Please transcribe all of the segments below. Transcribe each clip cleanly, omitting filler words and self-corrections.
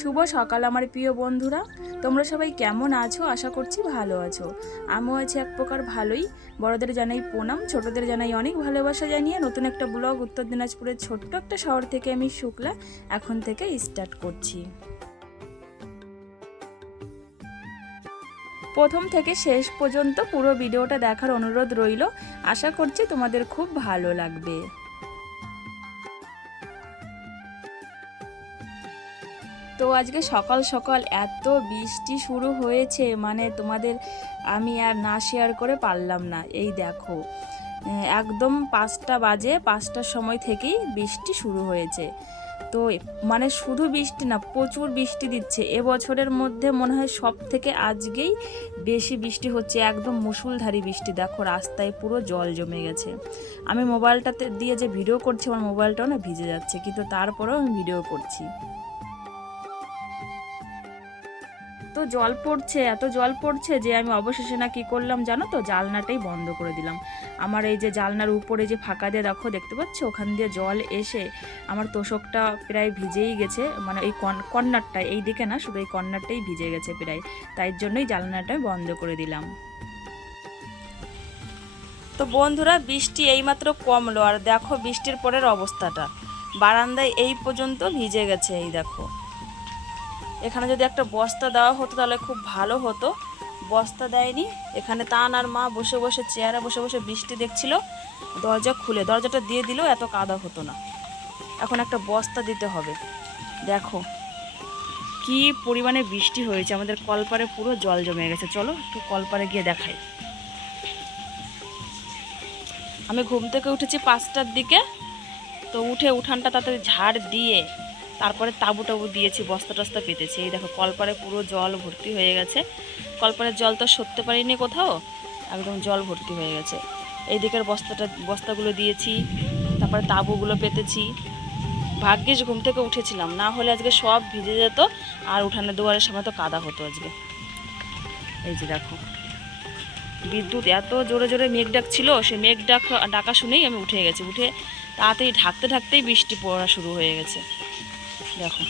শুভ সকাল আমার প্রিয় বন্ধুরা, তোমরা সবাই কেমন আছো? আশা করছি ভালো আছো। আমিও আছি এক প্রকার ভালোই। বড়দের জানাই প্রণাম, ছোটদের জানাই অনেক ভালোবাসা জানিয়ে নতুন একটা ব্লগ উত্তর দিনাজপুরের ছোট্ট একটা শহর থেকে আমি শুক্লা এখন থেকে স্টার্ট করছি। প্রথম থেকে শেষ পর্যন্ত পুরো ভিডিওটা দেখার অনুরোধ রইল। আশা করছি তোমাদের খুব ভালো লাগবে। তো আজকে সকাল সকাল এত বৃষ্টি শুরু হয়েছে, মানে তোমাদের আমি আর না শেয়ার করে পারলাম না। এই দেখো, একদম 5টা বাজে, 5টার সময় থেকেই বৃষ্টি শুরু হয়েছে। তো মানে শুধু বৃষ্টি না, প্রচুর বৃষ্টি দিচ্ছে। এবছরের মধ্যে মনে হয় সব থেকে আজকেই বেশি বৃষ্টি হচ্ছে, একদম মুষলধারে বৃষ্টি। দেখো রাস্তায় পুরো জল জমে গেছে। আমি মোবাইলটাতে দিয়ে যে ভিডিও করছি, আমার মোবাইলটাও না ভিজে যাচ্ছে, কিন্তু তারপরেও আমি ভিডিও করছি। তো জল পড়ছে, এত জল পড়ছে যে আমি অবশেষে না কি করলাম জানো তো, জালনাটাই বন্ধ করে দিলাম। আমার এই যে জালনার উপরে যে ফাঁকা দিয়ে দেখো, দেখতে পাচ্ছ, ওখান দিয়ে জল এসে আমার তোষকটা প্রায় ভিজেই গেছে। মানে এই কর্নারটাই, এই দিকে না, শুধু এই কর্নারটাই ভিজে গেছে প্রায়। তাই জন্যই জালনাটা বন্ধ করে দিলাম। তো বন্ধুরা, বৃষ্টি এইমাত্র কমলো, আর দেখো বৃষ্টির পরের অবস্থাটা, বারান্দায় এই পর্যন্ত ভিজে গেছে। এই দেখো, এখানে যদি একটা বস্তা দেওয়া হতো তাহলে খুব ভালো হতো। বস্তা দেয়নি। এখানে তান আর মা বসে বসে চেয়ারে বসে বসে বৃষ্টি দেখছিল। দরজা খুলে দরজাটা দিয়ে দিলেও এত কাদা হতো না। এখন একটা বস্তা দিতে হবে। দেখো কি পরিমাণে বৃষ্টি হয়েছে, আমাদের কলপারে পুরো জল জমে গেছে। চলো একটু কলপারে গিয়ে দেখাই। আমি ঘুম থেকে উঠেছি 5টার দিকে। তো উঠে উঠানটা তাড়াতাড়ি ঝাড় দিয়ে তারপরে তাঁবু টাবু দিয়েছি, বস্তা টস্তা পেতেছি। এই দেখো কলপারে পুরো জল ভর্তি হয়ে গেছে। কলপারের জল তো সরতে পারিনি কোথাও, একদম জল ভর্তি হয়ে গেছে। এই দিকের বস্তাগুলো দিয়েছি, তারপরে তাঁবুগুলো পেতেছি। ভাগ্যিস ঘুম থেকে উঠেছিলাম, না হলে আজকে সব ভিজে যেত, আর উঠানের দুয়ারের সময় তো কাদা হতো আজকে। এই যে দেখো, বিদ্যুৎ এত জোরে জোরে মেঘ ডাকছিল, সে মেঘ ডাকা শুনেই আমি উঠে গেছি। উঠে তাড়াতাড়ি ঢাকতে ঢাকতেই বৃষ্টি পড়া শুরু হয়ে গেছে। দেখো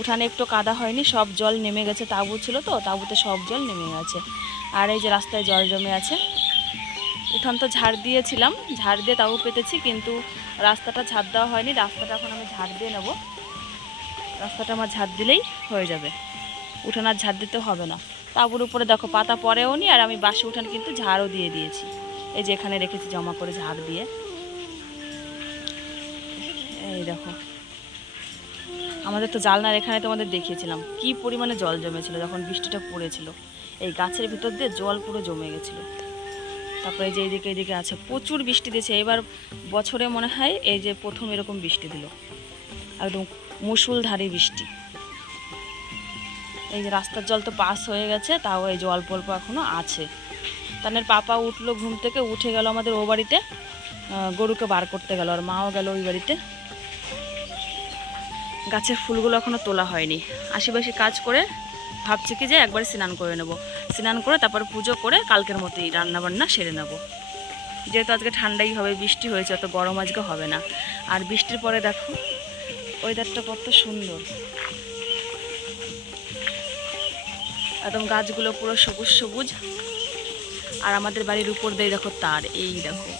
উঠানে একটু কাদা হয়নি, সব জল নেমে গেছে। তাঁবু ছিল তো, তাঁবুতে সব জল নেমে গেছে। আর এই যে রাস্তায় জল জমে আছে। উঠান তো ঝাড় দিয়েছিলাম, ঝাড় দিয়ে তাঁবু পেতেছি, কিন্তু রাস্তাটা ঝাড় দেওয়া হয়নি। রাস্তাটা এখন আমি ঝাড় দিয়ে নেব। রাস্তাটা আমার ঝাড় দিলেই হয়ে যাবে, উঠান আর ঝাড় দিতে হবে না। তাঁবুর উপরে দেখো পাতা পড়েও নি, আর আমি বাসি উঠান কিন্তু ঝাড়ও দিয়ে দিয়েছি। এই যে এখানে রেখেছি জমা করে ঝাড় দিয়ে। এই দেখো, আমাদের তো জালনার এখানে তোমাদের দেখিয়েছিলাম কি পরিমাণে জল জমেছিল যখন বৃষ্টিটা পড়েছিল। এই গাছের ভিতর দিয়ে জল পুরো জমে গেছিলো। তারপরে যে এইদিকে আছে, প্রচুর বৃষ্টি দিয়েছে এবার বছরে, মনে হয় এই যে প্রথম এরকম বৃষ্টি দিল, একদম মুষলধারে বৃষ্টি। এই যে রাস্তার জল তো পাস হয়ে গেছে, তাও এই যে অল্প অল্প এখনো আছে। তানের পাপা উঠলো ঘুম থেকে, উঠে গেল আমাদের ও বাড়িতে, গরুকে বার করতে গেল, আর মাও গেল ওই বাড়িতে। গাছের ফুলগুলো এখনো তোলা হয়নি। আশেপাশে কাজ করে ভাবছি কি যে একবার স্নান করে নেব। স্নান করে তারপর পুজো করে কালকের মতোই রান্নাবান্না সেরে নেব। যেহেতু আজকে ঠান্ডাই হবে, বৃষ্টি হয়েছে, অত গরম আজকে হবে না। আর বৃষ্টির পরে দেখো ওয়েদারটা কত সুন্দর, একদম গাছগুলো পুরো সবুজ সবুজ। আর আমাদের বাড়ির উপর দিয়ে দেখো তার, এই দেখো,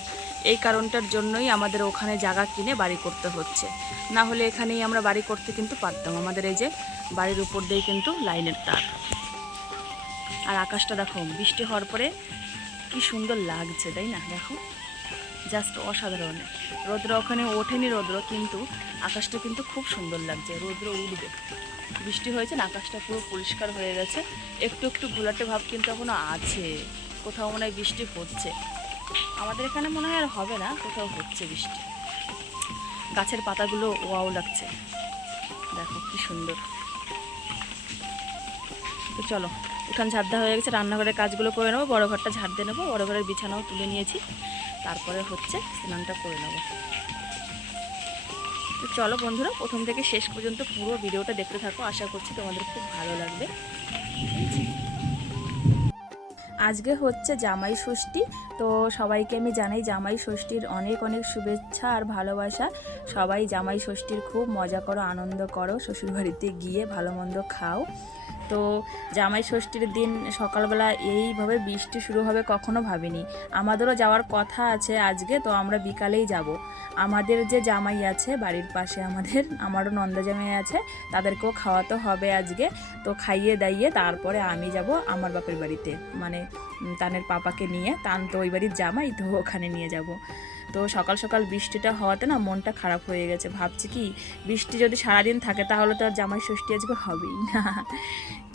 এই কারণটার জন্যই আমাদের ওখানে জায়গা কিনে বাড়ি করতে হচ্ছে। না হলে এখানেই আমরা বাড়ি করতে কিন্তু পারতাম। আমাদের এই যে বাড়ির উপর দিয়ে কিন্তু লাইনের তার। আর আকাশটা দেখো বৃষ্টি হওয়ার পরে কি সুন্দর লাগছে, তাই না? দেখো জাস্ট অসাধারণ। রৌদ্র ওখানে ওঠেনি রৌদ্র, কিন্তু আকাশটা কিন্তু খুব সুন্দর লাগছে। রৌদ্র উঠবে, বৃষ্টি হয়েছে না, আকাশটা পুরো পরিষ্কার হয়ে গেছে। একটু একটু ঘোলাটে ভাব কিন্তু এখনো আছে, কোথাও মনে হয় বৃষ্টি হচ্ছে। আমাদের এখানে মনে হয় আর হবে না, কোথাও হচ্ছে বৃষ্টি। গাছের পাতাগুলো ওয়াও লাগছে, দেখো কি সুন্দর। তো চলো, উঠান ঝাড় দেওয়া হয়ে গেছে, রান্নাঘরের কাজগুলো করে নেবো, বড় ঘরটা ঝাড় দিয়ে নেবো, বড় ঘরের বিছানাও তুলে নিয়েছি, তারপরে হচ্ছে স্নানটা করে নেবো। তো চলো বন্ধুরা, প্রথম থেকে শেষ পর্যন্ত পুরো ভিডিওটা দেখতে থাকো, আশা করছি তোমাদের খুব ভালো লাগবে। আজকে হচ্ছে জামাই ষষ্ঠী। তো সবাইকে আমি জানাই জামাই ষষ্ঠীর অনেক অনেক শুভেচ্ছা আর ভালোবাসা। সবাই জামাই ষষ্ঠীর খুব মজা করো, আনন্দ করো, শ্বশুরবাড়িতে গিয়ে ভালো মন্দ খাও। তো জামাই ষষ্ঠীর দিন সকালবেলা এইভাবে বৃষ্টি শুরু হবে কখনো ভাবিনি। আমাদেরও যাওয়ার কথা আছে আজকে, তো আমরা বিকালেই যাব। আমাদের যে জামাই আছে বাড়ির পাশে, আমারও নন্দা জামাই আছে, তাদেরকেও খাওয়াতে হবে আজকে। তো খাইয়ে দাইয়ে তারপরে আমি যাব আমার বাপের বাড়িতে, মানে তানের পাপাকে নিয়ে। তান তো ওই বাড়ির জামাই, তো ওখানে নিয়ে যাব। তো সকাল সকাল বৃষ্টিটা হওয়াতে না মনটা খারাপ হয়ে গেছে। ভাবছি কি বৃষ্টি যদি সারাদিন থাকে তাহলে তো আর জামাই ষষ্ঠী আজকে হবেই না।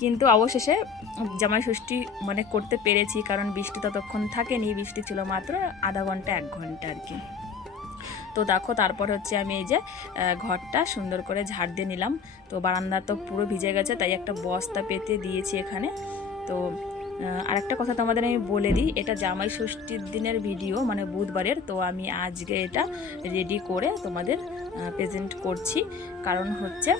কিন্তু অবশেষে জামাই ষষ্ঠী মানে করতে পেরেছি, কারণ বৃষ্টি ততক্ষণ থাকেনি, বৃষ্টি ছিল মাত্র আধা ঘন্টা 1 ঘন্টা আর কি। তো দেখো তারপর হচ্ছে আমি এই যে ঘরটা সুন্দর করে ঝাড় দিয়ে নিলাম। তো বারান্দা তো পুরো ভিজে গেছে, তাই একটা বস্তা পেতে দিয়েছি এখানে। তো আরেকটা কথা তোমাদের আমি বলে দিই, এটা জামাই ষষ্ঠীর দিনের ভিডিও, মানে বুধবারের। তো আমি আজকে এটা রেডি করে তোমাদের প্রেজেন্ট করছি। কারণ হচ্ছে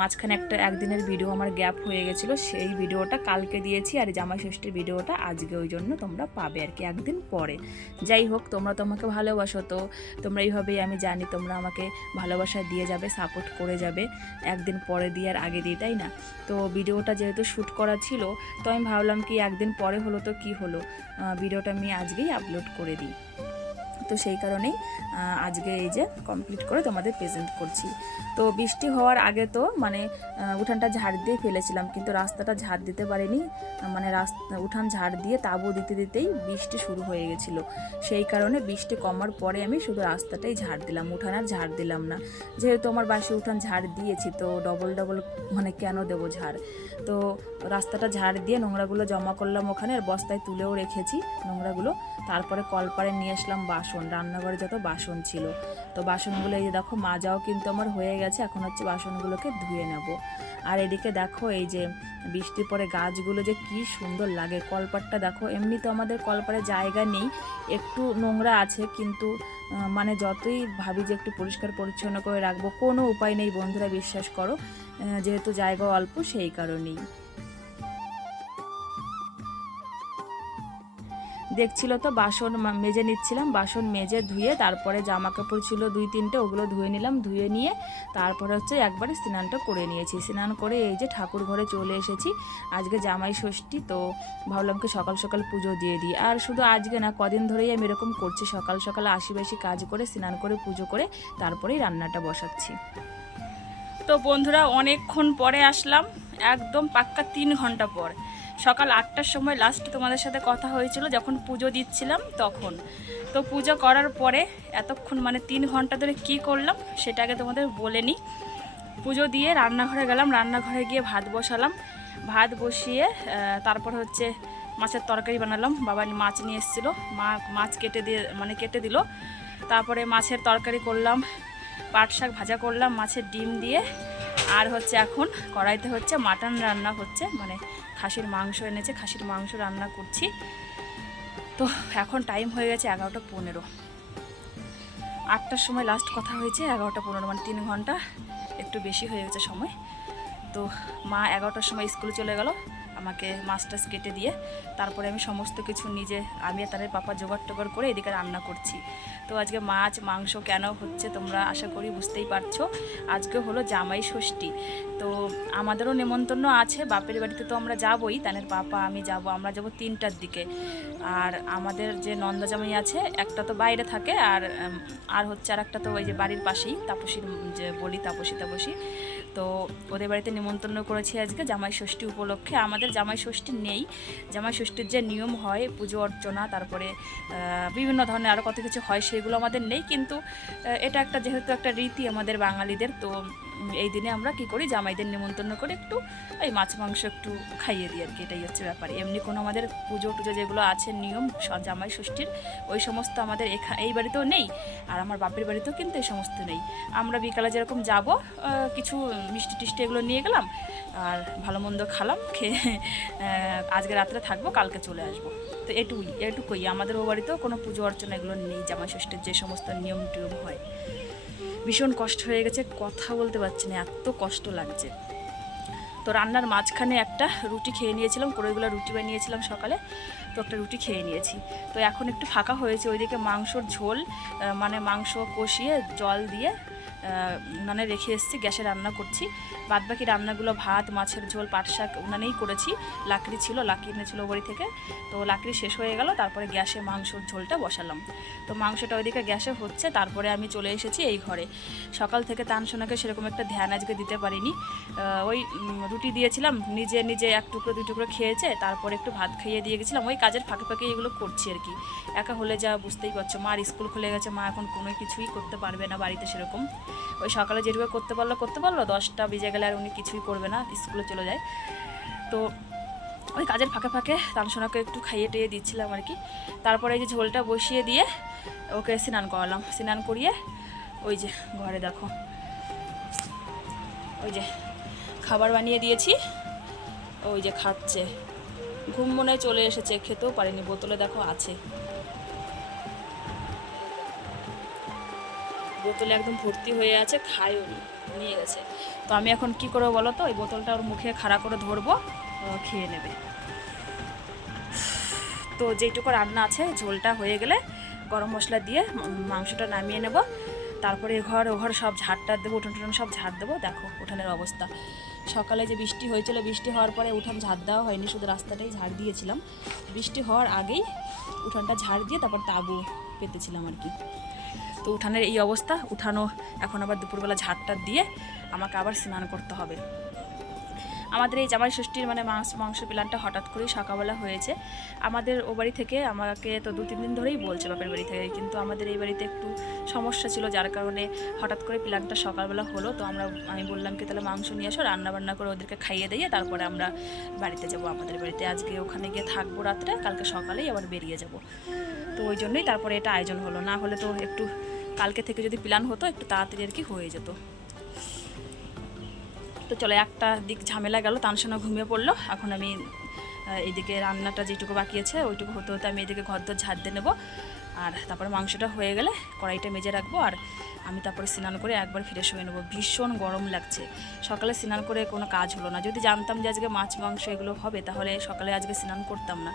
মাঝখানে একদিনের ভিডিও আমার গ্যাপ হয়ে গেছিলো, সেই ভিডিওটা কালকে দিয়েছি, আর জামাই ষষ্ঠীর ভিডিওটা আজকে, ওই জন্য তোমরা পাবে আর কি একদিন পরে। যাই হোক, তোমরা তো আমাকে ভালোবাসো, তো তোমরা এইভাবেই, আমি জানি তোমরা আমাকে ভালোবাসা দিয়ে যাবে, সাপোর্ট করে যাবে, একদিন পরে দিয়ে আর আগে দিয়ে, তাই না? তো ভিডিওটা যেহেতু শ্যুট করা ছিল, তো আমি ভাবলাম কি একদিন পরে হলো তো কি হলো, ভিডিওটা আমি আজকেই আপলোড করে দিই। তো সেই কারণেই আজকে এই যে কমপ্লিট করে তোমাদের প্রেজেন্ট করছি। তো বৃষ্টি হওয়ার আগে তো মানে উঠানটা ঝাড় দিয়ে ফেলেছিলাম, কিন্তু রাস্তাটা ঝাড় দিতে পারিনি। মানে উঠান ঝাড় দিয়ে তাবু দিতে দিতেই বৃষ্টি শুরু হয়ে গেছিলো। সেই কারণে বৃষ্টি কমার পরে আমি শুধু রাস্তাটাই ঝাড় দিলাম, উঠান আর ঝাড় দিলাম না। যেহেতু আমার বাসি উঠান ঝাড় দিয়েছি, তো ডবল মানে কেন দেবো ঝাড়। তো রাস্তাটা ঝাড় দিয়ে নোংরাগুলো জমা করলাম ওখানে, আর বস্তায় তুলেও রেখেছি নোংরাগুলো। তারপরে কলপারে নিয়ে আসলাম বাসন, রান্নাঘরে যত বাসন ছিল। তো বাসনগুলো এই যে দেখো মাজাও কিন্তু আমার হয়ে গেছে, এখন হচ্ছে বাসনগুলোকে ধুয়ে নেব। আর এদিকে দেখো এই যে বৃষ্টির পরে গাছগুলো যে কি সুন্দর লাগে। কলপারটা দেখো, এমনি তো আমাদের কলপারে জায়গা নেই, একটু নোংরা আছে, কিন্তু মানে যতই ভাবি যে একটু পরিষ্কার পরিচ্ছন্ন করে রাখবো, কোনো উপায় নেই বন্ধুরা, বিশ্বাস করো, যেহেতু জায়গা অল্প সেই কারণেই। দেখছিল তো বাসন মেজে নিচ্ছিলাম, বাসন মেজে ধুয়ে তারপরে জামা কাপড় ছিল 2-3টে, ওগুলো ধুয়ে নিলাম। ধুয়ে নিয়ে তারপরে হচ্ছে একবারে স্নানটা করে নিয়েছি। স্নান করে এই যে ঠাকুর ঘরে চলে এসেছি। আজকে জামাই ষষ্ঠী, তো ভাবলাম কি সকাল সকাল পুজো দিয়ে দিই। আর শুধু আজকে না, কদিন ধরেই আমি এরকম করছি, সকাল সকাল আশি কাজ করে স্নান করে পুজো করে তারপরেই রান্নাটা বসাচ্ছি। তো বন্ধুরা অনেকক্ষণ পরে আসলাম, একদম পাক্কা 3 ঘন্টা পর। সকাল 8টার সময় লাস্ট তোমাদের সাথে কথা হয়েছিল, যখন পুজো দিচ্ছিলাম তখন। তো পুজো করার পরে এতক্ষণ মানে 3 ঘন্টা ধরে কি করলাম সেটাকে তোমাদের বলে নিই। পুজো দিয়ে রান্নাঘরে গেলাম, রান্নাঘরে গিয়ে ভাত বসালাম। ভাত বসিয়ে তারপর হচ্ছে মাছের তরকারি বানালাম। বাবা মাছ নিয়ে এসেছিলো, মাছ কেটে দিল। তারপরে মাছের তরকারি করলাম, পাট শাক ভাজা করলাম মাছের ডিম দিয়ে। আর হচ্ছে এখন কড়াইতে হচ্ছে মাটন রান্না হচ্ছে, মানে খাসির মাংস এনেছে, খাসির মাংস রান্না করছি। তো এখন টাইম হয়ে গেছে 11টা 15। 8টার সময় লাস্ট কথা হয়েছে, 11টা 15 মানে 3 ঘন্টা একটু বেশি হয়ে গেছে সময়। তো মা 11টার সময় স্কুলে চলে গেল, আমাকে মাছটা কেটে দিয়ে। তারপরে আমি সমস্ত কিছু আমি আর তার পাপা জোগাড় করে এদিকে রান্না করছি। তো আজকে মাছ মাংস কেন হচ্ছে তোমরা আশা করি বুঝতেই পারছো। আজকে হলো জামাই ষষ্ঠী, তো আমাদেরও নেমন্তন্ন আছে। বাপের বাড়িতে তো আমরা যাবই, তানের পাপা আমি যাব, আমরা যাব 3টার দিকে। আর আমাদের যে নন্দা জামাই আছে, একটা তো বাইরে থাকে, আর হচ্ছে আর একটা তো ওই যে বাড়ির পাশেই, তাপসীর যে বলি তাপসী। তো ওদের বাড়িতে নিমন্ত্রণ করেছি আজকে জামাই ষষ্ঠী উপলক্ষে। আমাদের জামাই ষষ্ঠী নেই, জামাই ষষ্ঠীর যে নিয়ম হয় পুজো অর্চনা, তারপরে বিভিন্ন ধরনের আরও কত কিছু হয়, সেগুলো আমাদের নেই। কিন্তু এটা একটা যেহেতু একটা রীতি আমাদের বাঙালিদের, তো এই দিনে আমরা কি করি, জামাইদের নিমন্ত্রণ করে একটু এই মাছ মাংস একটু খাইয়ে দিই আর কি, এটাই হচ্ছে ব্যাপার। এমনি কোনো আমাদের পুজো যেগুলো আছে নিয়ম জামাই ষষ্ঠীর, ওই সমস্ত আমাদের এই বাড়িতেও নেই, আর আমার বাপের বাড়িতেও কিন্তু এই সমস্ত নেই। আমরা বিকালে যেরকম যাব, কিছু মিষ্টি টিষ্টি এগুলো নিয়ে গেলাম, আর ভালো মন্দ খালাম, খেয়ে আজকে রাত্রে থাকবো, কালকে চলে আসবো। তো এটুকুই আমাদের ও বাড়িতেও কোনো পুজো অর্চনা এগুলো নেই, জামাই ষষ্ঠীর যে সমস্ত নিয়ম টিয়ম হয়। ভীষণ কষ্ট হয়ে গেছে, কথা বলতে পারছি না, এত কষ্ট লাগছে। তো রান্নার মাঝখানে একটা রুটি খেয়ে নিয়েছিলাম, কড়ইগুলো রুটি বানিয়েছিলাম সকালে, তো একটা রুটি খেয়ে নিয়েছি। তো এখন একটু ফাঁকা হয়েছে, ওইদিকে মাংসর ঝোল মানে মাংস কষিয়ে জল দিয়ে উনানে রেখে এসেছি, গ্যাসে রান্না করছি। বাদবাকি রান্নাগুলো ভাত, মাছের ঝোল, পাট শাক উনানেই করেছি। লাকড়ি ছিল, লাকড়ি এনেছিল বাড়ি থেকে, তো লাকড়ি শেষ হয়ে গেল, তারপরে গ্যাসে মাংসর ঝোলটা বসালাম। তো মাংসটা ওইদিকে গ্যাসে হচ্ছে, তারপরে আমি চলে এসেছি এই ঘরে। সকাল থেকে তানসোনাকে সেরকম একটা ধ্যান আজকে দিতে পারিনি। ওই রুটি দিয়েছিলাম, নিজে নিজে এক টুকরো দুই টুকরো খেয়েছে, তারপরে একটু ভাত খাইয়ে দিয়ে গেছিলাম। ওই কাজের ফাঁকে ফাঁকে এগুলো করছি আর কি। একা হলে যা বুঝতেই পারছো, মার স্কুল খুলে গেছে, মা এখন কোনো কিছুই করতে পারবে না বাড়িতে সেরকম। ওই সকালে যেটুকু করতে পারলো 10টা বেজে গেলে আর উনি কিছুই করবে না, স্কুলে চলে যায়। তো ওই কাজের ফাঁকে ফাঁকে তানসোনাকে একটু খাইয়ে টেয়ে দিচ্ছিলাম আর কি। তারপরে এই যে ঝোলটা বসিয়ে দিয়ে ওকে স্নান করালাম। স্নান করিয়ে ওই যে ঘরে দেখো, ওই যে খাবার বানিয়ে দিয়েছি, ওই যে খাচ্ছে। ঘুম মনে চলে এসেছে, খেতেও পারেনি, বোতলে দেখো আছে, বোতলে একদম ভর্তি হয়ে আছে, খায়ও নি, নিয়ে গেছে। তো আমি এখন কি করবো বলো তো, ওই বোতলটা ওর মুখে খাড়া করে ধরবো, খেয়ে নেবে। তো যেইটুকু রান্না আছে ঝোলটা হয়ে গেলে গরম মশলা দিয়ে মাংসটা নামিয়ে নেব। তারপরে ও ঘর সব ঝাড়টা দেবো, উঠোন টুঠোন সব ঝাড় দেবো। দেখো উঠানের অবস্থা, সকালে যে বৃষ্টি হয়েছিল, বৃষ্টি হওয়ার পরে উঠান ঝাড় দেওয়া হয়নি, শুধু রাস্তাটাই ঝাড় দিয়েছিলাম। বৃষ্টি হওয়ার আগেই উঠানটা ঝাড় দিয়ে তারপর তাঁবু পেতেছিলাম আর কি। তো উঠানের এই অবস্থা, উঠানও এখন আবার দুপুরবেলা ঝাড়টা দিয়ে আমাকে আবার স্নান করতে হবে। আমাদের এই জামাই ষষ্ঠীর মানে মাংস প্ল্যানটা হঠাৎ করেই সকালবেলা হয়েছে। আমাদের ও বাড়ি থেকে আমাকে তো 2-3 দিন ধরেই বলছে বাপের বাড়ি থেকে, কিন্তু আমাদের এই বাড়িতে একটু সমস্যা ছিল, যার কারণে হঠাৎ করে প্ল্যানটা সকালবেলা হলো। তো আমি বললাম কি তাহলে মাংস নিয়ে আসো, রান্নাবান্না করে ওদেরকে খাইয়ে দিয়ে তারপরে আমরা বাড়িতে যাব, আমাদের বাড়িতে। আজকে ওখানে গিয়ে থাকবো রাত্রে, কালকে সকালেই আবার বেরিয়ে যাব। তো ওই জন্যই তারপরে এটা আয়োজন হলো, না হলে তো একটু কালকে থেকে যদি প্ল্যান হতো একটু তাড়াতাড়ি আর কি হয়ে যেত। তো চলো, একটা দিক ঝামেলা গেল, তানসোনা ঘুমিয়ে পড়লো। এখন আমি এইদিকে রান্নাটা যেটুকু বাকি আছে ওইটুকু হতে হতে আমি এদিকে ঘর দর ঝাড় দিয়ে নেবো। আর তারপরে মাংসটা হয়ে গেলে কড়াইটা মেজে রাখবো, আর আমি তারপরে স্নান করে একবার ফ্রেশ হয়ে নেবো। ভীষণ গরম লাগছে, সকালে স্নান করে কোনো কাজ হলো না। যদি জানতাম যে আজকে মাছ মাংস এগুলো হবে, তাহলে সকালে আজকে স্নান করতাম না,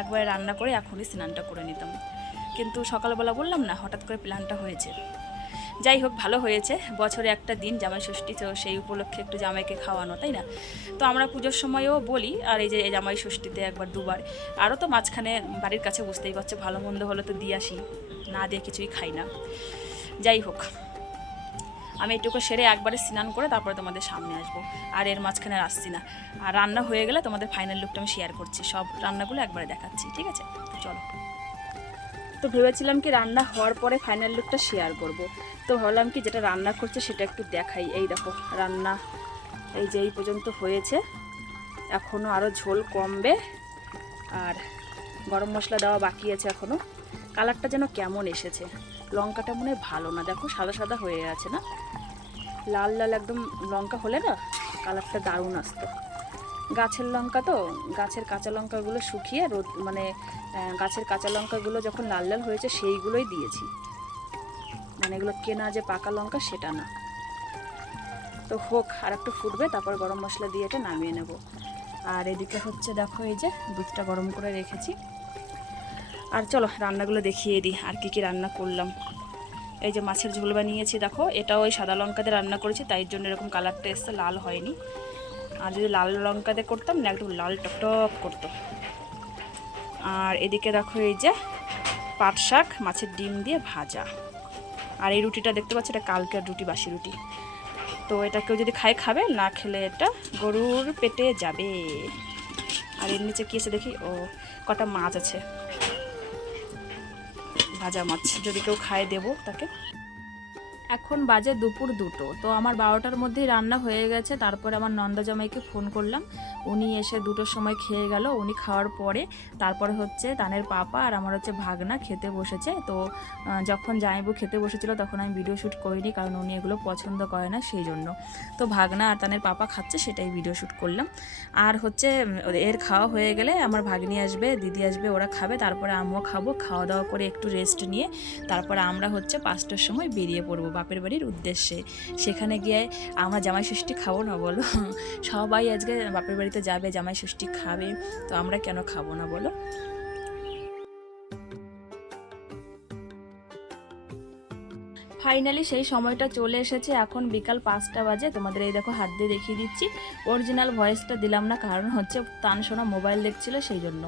একবারে রান্না করে এখনই স্নানটা করে নিতাম। কিন্তু সকালবেলা বললাম না, হঠাৎ করে প্ল্যানটা হয়েছে। যাই হোক, ভালো হয়েছে, বছরে একটা দিন জামাই ষষ্ঠী, তো সেই উপলক্ষে একটু জামাইকে খাওয়ানো, তাই না? তো আমরা পুজোর সময়ও বলি, আর এই যে জামাই ষষ্ঠীতে একবার দুবার, আরও তো মাঝখানে বাড়ির কাছে বুঝতেই পারছো, ভালো মন্দ হলে তো দিয়ে আসি, না দিয়ে কিছুই খাই না। যাই হোক, আমি এটুকু সেরে একবারে স্নান করে তারপরে তোমাদের সামনে আসবো, আর এর মাঝখানে আর আসছি না। আর রান্না হয়ে গেলে তোমাদের ফাইনাল লুকটা আমি শেয়ার করছি, সব রান্নাগুলো একবারে দেখাচ্ছি, ঠিক আছে? তো চলো। তো ভেবেছিলাম কি রান্না হওয়ার পরে ফাইনাল লুকটা শেয়ার করব। তো ভাবলাম কি যেটা রান্না করছে সেটা একটু দেখাই। এই দেখো রান্না এই যে এই পর্যন্ত হয়েছে, এখনও আরও ঝোল কমবে, আর গরম মশলা দেওয়া বাকি আছে এখনও। কালারটা যেন কেমন এসেছে, লঙ্কাটা মনে হয় ভালো না, দেখো সাদা সাদা হয়ে আছে না, লাল লাল একদম লঙ্কা হলে না কালারটা দারুণ আসতো। গাছের লঙ্কা তো, গাছের কাঁচা লঙ্কাগুলো শুকিয়ে রোদ মানে গাছের কাঁচা লঙ্কাগুলো যখন লাল লাল হয়েছে সেইগুলোই দিয়েছি, মানে এগুলো কেনা যে পাকা লঙ্কা সেটা না। তো হোক, আর একটু ফুটবে, তারপর গরম মশলা দিয়ে এটা নামিয়ে নেব। আর এদিকে হচ্ছে দেখো এই যে দুধটা গরম করে রেখেছি। আর চলো রান্নাগুলো দেখিয়ে দিই আর কি কি রান্না করলাম। এই যে মাছের ঝোল বানিয়েছি, দেখো এটা ওই সাদা লঙ্কা দিয়ে রান্না করেছি, তাই জন্য এরকম কালারটা এসছে, লাল হয়নি। আর যদি লাল লঙ্কা দিয়ে করতাম না, একদম লাল টকটক করতো। আর এদিকে দেখো এই যে পাট শাক মাছের ডিম দিয়ে ভাজা। আর এই রুটিটা দেখতে পাচ্ছি, এটা কালকের রুটি, বাসি রুটি। তো এটা কেউ যদি খায় খাবে, না খেলে এটা গরুর পেটে যাবে। আর এর নিচে কী আছে দেখি, ও কটা মাছ আছে, ভাজা মাছ, যদি কেউ খায় দেবো তাকে। এখন বাজে দুপুর 2টো। তো আমার 12টার মধ্যেই রান্না হয়ে গেছে। তারপরে আমার নন্দা জামাইকে ফোন করলাম, উনি এসে 2টোর সময় খেয়ে গেল। উনি খাওয়ার পরে তারপরে হচ্ছে তানের পাপা আর আমার হচ্ছে ভাগনা খেতে বসেছে। তো যখন জামাইবু খেতে বসেছিল তখন আমি ভিডিও শ্যুট করিনি, কারণ উনি এগুলো পছন্দ করে না, সেই জন্য। তো ভাগনা আর তানের পাপা খাচ্ছে, সেটাই ভিডিও শ্যুট করলাম। আর হচ্ছে এর খাওয়া হয়ে গেলে আমার ভাগ্নি আসবে, দিদি আসবে, ওরা খাবে, তারপরে আমিও খাবো। খাওয়া দাওয়া করে একটু রেস্ট নিয়ে তারপরে আমরা হচ্ছে 5টার সময় বেরিয়ে পড়বো বাপের বাড়ির উদ্দেশ্যে। সেখানে গিয়ে আমরা জামাই ষষ্ঠী খাবো না বলো? সবাই আজকে বাপের বাড়িতে যাবে, জামাই ষষ্ঠী খাবে, তো আমরা কেন খাবো না বলো? ফাইনালি সেই সময়টা চলে এসেছে। এখন বিকাল 5টা বাজে। তোমাদের এই দেখো হাত দিয়ে দেখিয়ে দিচ্ছি। অরিজিনাল ভয়েসটা দিলাম না, কারণ হচ্ছে তানসোনা মোবাইল দেখছিল, সেই জন্য।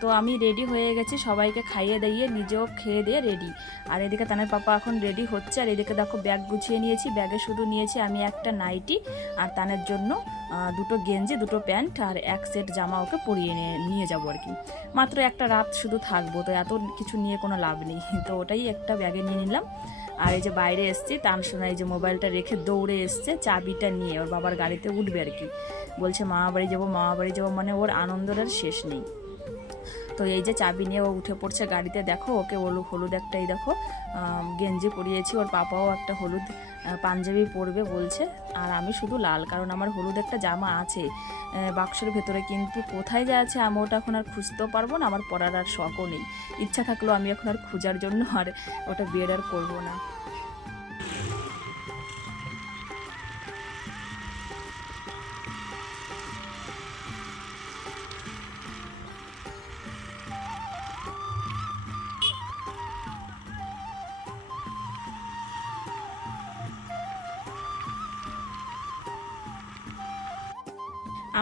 তো আমি রেডি হয়ে গেছি, সবাইকে খাইয়ে দিয়ে নিজেও খেয়ে দিয়ে রেডি। আর এদিকে তানের পাপা এখন রেডি হচ্ছে। আর এদিকে দেখো ব্যাগ গুছিয়ে নিয়েছি। ব্যাগে শুধু নিয়েছি আমি একটা নাইটি আর তানের জন্য 2টো গেঞ্জি, 2টো প্যান্ট আর 1 সেট জামা ওকে পরিয়ে নিয়ে যাবো আর কি। মাত্র একটা রাত শুধু থাকবো, তো এত কিছু নিয়ে কোনো লাভ নেই, তো ওটাই একটা ব্যাগে নিয়ে নিলাম। আর এই যে বাইরে এসছি, তানসোনা এই যে মোবাইলটা রেখে দৌড়ে এসছে চাবিটা নিয়ে, ওর বাবার গাড়িতে উঠবে আর কি। বলছে মামা বাড়ি যাবো, মামা বাড়ি যাবো, মানে ওর আনন্দের আর শেষ নেই। তো এই যে চাবি নিয়ে ও উঠে পড়ছে গাড়িতে। দেখো ওকে হলুদ একটা এই দেখো গেঞ্জি পরিয়েছি, ওর পাপাও একটা হলুদ পাঞ্জাবি পরবে বলছে, আর আমি শুধু লাল, কারণ আমার হলুদ একটা জামা আছে বাক্সের ভেতরে, কিন্তু কোথায় যে আছে আমি ওটা এখন আর খুঁজতেও পারবো না, আমার পরার আর শখও নেই। ইচ্ছা থাকলেও আমি এখন আর খোঁজার জন্য আর ওটা বের আর করবো না।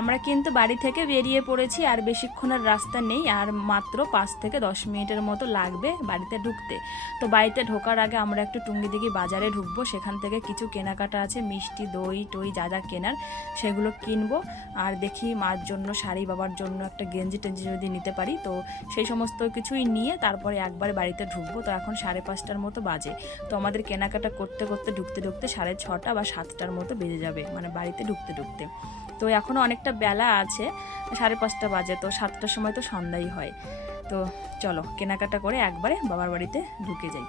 আমরা কিন্তু বাড়ি থেকে বেরিয়ে পড়েছি, আর বেশিক্ষণের রাস্তা নেই, আর মাত্র 5 থেকে 10 মিনিটের মতো লাগবে বাড়িতে ঢুকতে। তো বাড়িতে ঢোকার আগে আমরা একটু টুঙ্গিদিঘি বাজারে ঢুকবো, সেখান থেকে কিছু কেনাকাটা আছে, মিষ্টি দই টই যা যা কেনার সেগুলো কিনবো। আর দেখি মার জন্য শাড়ি, বাবার জন্য একটা গেঞ্জি টেঞ্জি যদি নিতে পারি, তো সেই সমস্ত কিছুই নিয়ে তারপরে একবার বাড়িতে ঢুকবো। তো এখন 5:30টার মতো বাজে। তো আমাদের কেনাকাটা করতে করতে ঢুকতে 6:30 বা 7টার মতো বেজে যাবে, মানে বাড়িতে ঢুকতে। তো এখনও অনেকটা বেলা আছে, 5:30 বাজে, তো 7টার সময় তো সন্ধ্যাই হয়। তো চলো কেনাকাটা করে একবারে বাবার বাড়িতে ঢুকে যাই।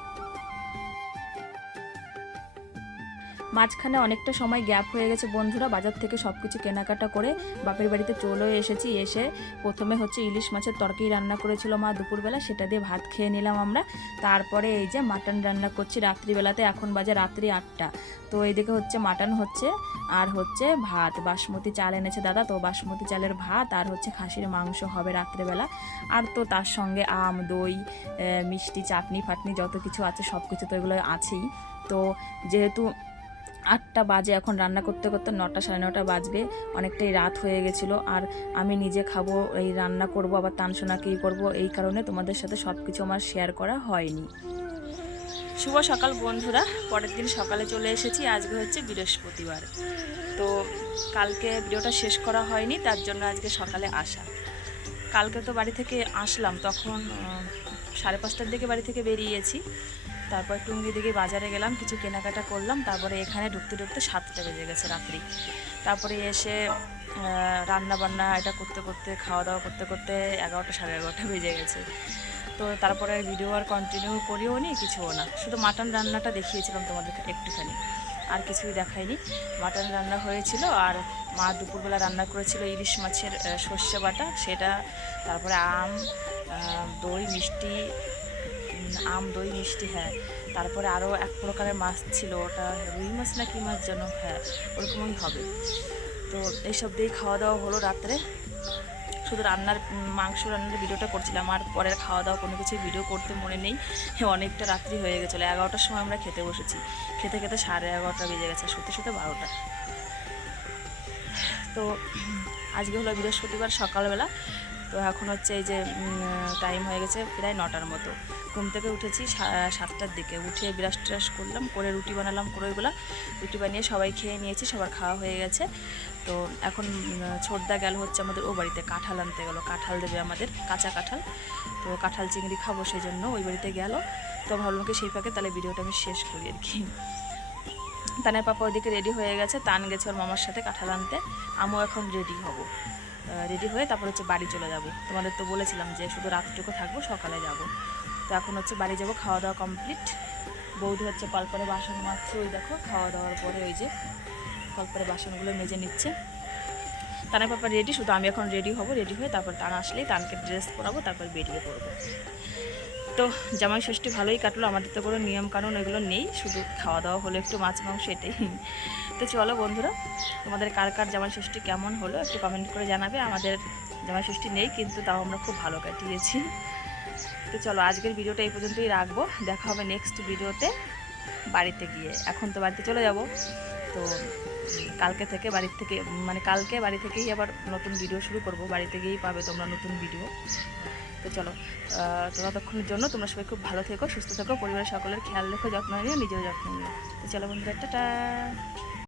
মাঝখানে অনেকটা সময় গ্যাপ হয়ে গেছে বন্ধুরা, বাজার থেকে সব কিছু কেনাকাটা করে বাপের বাড়িতে চলে এসেছি। এসে প্রথমে হচ্ছে ইলিশ মাছের তরকারি রান্না করেছিল মা দুপুরবেলা, সেটা দিয়ে ভাত খেয়ে নিলাম আমরা। তারপরে এই যে মাটন রান্না করছি রাত্রিবেলাতে, এখন বাজে রাত্রি 8টা। তো এইদিকে হচ্ছে মাটন হচ্ছে, আর হচ্ছে ভাত, বাসমতি চাল এনেছে দাদা, তো বাসমতি চালের ভাত আর হচ্ছে খাসির মাংস হবে রাত্রেবেলা। আর তো তার সঙ্গে আম দই মিষ্টি চাটনি ফাটনি যত কিছু আছে সব কিছু তো এগুলো আছেই। তো যেহেতু 8টা বাজে, এখন রান্না করতে করতে 9টা 9:30 বাজবে, অনেকটাই রাত হয়ে গেছিলো। আর আমি নিজে খাবো, এই রান্না করব, আবার তানসোনাকেই করব, এই কারণে তোমাদের সাথে সব কিছু আমার শেয়ার করা হয়নি। শুভ সকাল বন্ধুরা, পরের দিন সকালে চলে এসেছি। আজকে হচ্ছে বৃহস্পতিবার, তো কালকে ভিডিওটা শেষ করা হয়নি, তার জন্য আজকে সকালে আসা। কালকে তো বাড়ি থেকে আসলাম তখন 5:30টার দিকে বাড়ি থেকে বেরিয়েছি। তারপর টুঙ্গিদিঘি বাজারে গেলাম, কিছু কেনাকাটা করলাম, তারপরে এখানে ঢুকতে 7টা বেজে গেছে রাত্রি। তারপরে এসে রান্না বান্না এটা করতে করতে, খাওয়া দাওয়া করতে করতে 11টা 11:30 বেজে গেছে। তো তারপরে ভিডিও আর কন্টিনিউ করিও নি, কিছুও না, শুধু মাটন রান্নাটা দেখিয়েছিলাম তোমাদেরকে একটুখানি, আর কিছুই দেখাইনি। মাটন রান্না হয়েছিল, আর মা দুপুরবেলা রান্না করেছিল ইলিশ মাছের সর্ষে বাটা, সেটা। তারপরে দই মিষ্টি আম দই মিষ্টি, হ্যাঁ। তারপরে আরও এক প্রকারের মাছ ছিল, ওটা রুই মাছ না কি মাছ যেন, হ্যাঁ ওরকমই হবে। তো এইসব দিয়েই খাওয়া দাওয়া হলো রাত্রে। শুধু মাংস রান্নার ভিডিওটা করছিলাম, আর পরের খাওয়া দাওয়া কোনো কিছুই ভিডিও করতে মনে নেই, অনেকটা রাত্রি হয়ে গেছিলো। 11টার সময় আমরা খেতে বসেছি, খেতে 11:30 বেজে গেছে, শুতে 12টা। তো আজকে হলো বৃহস্পতিবার সকালবেলা। তো এখন হচ্ছে এই যে টাইম হয়ে গেছে প্রায় 9টার মতো। ঘুম থেকে উঠেছি 7টার দিকে, উঠে ব্রাশ ট্রাশ করলাম, করে রুটি বানালাম, কড়ইগুলা রুটি বানিয়ে সবাই খেয়ে নিয়েছি, সবার খাওয়া হয়ে গেছে। তো এখন ছোটদা গেল হচ্ছে আমাদের ও বাড়িতে কাঁঠাল আনতে গেল, কাঁঠাল দেবে আমাদের, কাঁচা কাঁঠাল। তো কাঁঠাল চিংড়ি খাবো সেই জন্য ওই বাড়িতে গেল। তো ভাবলাম কি সেই ফাঁকে তাহলে ভিডিওটা আমি শেষ করি আর কি। তানের পাপা ওইদিকে রেডি হয়ে গেছে, তান গেছে ওর মামার সাথে কাঁঠাল আনতে, আমিও এখন রেডি হব। রেডি হয়ে তারপর হচ্ছে বাড়ি চলে যাব। তোমাদের তো বলেছিলাম যে শুধু রাতটুকু থাকবো, সকালে যাব। তো এখন হচ্ছে বাড়ি যাব, খাওয়া দাওয়া কমপ্লিট। বৌদি হচ্ছে কলপারে বাসন মাজছে, ওই দেখো খাওয়া দাওয়ার পরে ওই যে কলপারে বাসনগুলো মেজে নিচ্ছে। তানার পাপা রেডি, শুধু আমি এখন রেডি হব। রেডি হয়ে তারপর তানা আসলেই তানকে ড্রেস পরাবো, তারপর বেরিয়ে পড়বো। তো জামাই ষষ্ঠী ভালোই কাটলো, আমাদের তো কোনো নিয়ম কানুন এগুলো নেই, শুধু খাওয়া দাওয়া হলো, একটু মাছ মাংস এটাই। তো চলো বন্ধুরা, তোমাদের কার কার জামাই ষষ্ঠী কেমন হলো একটু কমেন্ট করে জানাবে। আমাদের জামাই ষষ্ঠী নেই, কিন্তু তাও আমরা খুব ভালো কাটিয়েছি। তো চলো আজকের ভিডিওটা এই পর্যন্তই রাখবো, দেখা হবে নেক্সট ভিডিওতে বাড়িতে গিয়ে। এখন তো বাড়িতে চলে যাব, তো কালকে থেকে বাড়ির থেকে মানে কালকে বাড়ি থেকেই আবার নতুন ভিডিও শুরু করব, বাড়িতে গিয়েই পাবে তোমরা নতুন ভিডিও। তো চলো, ততক্ষণের জন্য তোমরা সবাই খুব ভালো থেকো, সুস্থ থেকো, পরিবারের সকলের খেয়াল রেখো, যত্ন নিও, নিজের যত্ন নিও। তো চলো বন্ধুরা, টাটা।